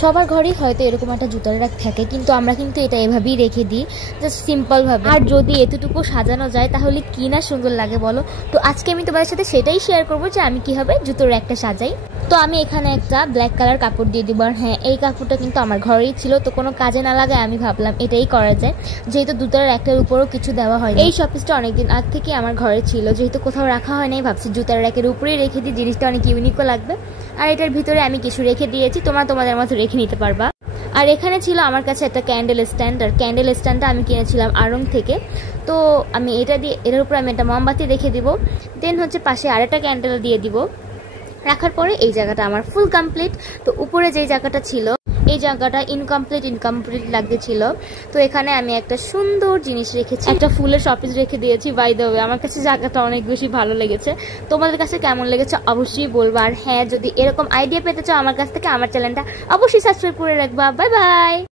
সবার ঘরেই হয়তো এরকম একটা জুতার র্যাক থাকে, কিন্তু আমরা কিন্তু এটা এভাবেই রেখে দিই, জাস্ট সিম্পলভাবে। আর যদি এতটুকু সাজানো যায় তাহলে কি না সুন্দর লাগে বলো। তো আজকে আমি তোমাদের সাথে সেটাই শেয়ার করবো যে আমি কীভাবে জুতোর র্যাকটা সাজাই। তো আমি এখানে একটা ব্ল্যাক কালার কাপড় দিয়ে দিব। আর হ্যাঁ, এই কাপড়টা কিন্তু আমার ঘরেই ছিল, তো কোনো কাজে না লাগায় আমি ভাবলাম এটাই করা যায়, যেহেতু জুতার র্যাকের উপরও কিছু দেওয়া হয়। এই শপিসটা অনেকদিন আগ থেকে আমার ঘরে ছিল, যেহেতু কোথাও রাখা হয় নাই, ভাবছি জুতার র্যাকের উপরেই রেখে দিই, জিনিসটা অনেক ইউনিকও লাগবে। আর এটার ভিতরে আমি কিছু রেখে দিয়েছি, তোমরা তোমাদের মতো রেখে নিতে পারবা। আর এখানে ছিল আমার কাছে একটা ক্যান্ডেল স্ট্যান্ড, আর ক্যান্ডেল স্ট্যান্ডটা আমি কিনেছিলাম আড়ং থেকে। তো আমি এটা দিয়ে, এটার উপরে আমি একটা মোমবাতি রেখে দিব, দেন হচ্ছে পাশে আরেকটা ক্যান্ডেল দিয়ে দিব। রাখার পরে এই জায়গাটা আমার ফুল কমপ্লিট। তো উপরে যেই জায়গাটা ছিল, এই জায়গাটা ইনকমপ্লিট লাগতেছিল, তো এখানে আমি একটা সুন্দর জিনিস রেখেছি, একটা ফুলের শপিস রেখে দিয়েছি। বাই দ্য ওয়ে, আমার কাছে জায়গাটা অনেক বেশি ভালো লেগেছে। তোমাদের কাছে কেমন লেগেছে অবশ্যই বলবা। আর হ্যাঁ, যদি এরকম আইডিয়া পেতে চাও আমার কাছ থেকে, আমার চ্যানেলটা অবশ্যই সাবস্ক্রাইব করে রাখবা। Bye bye.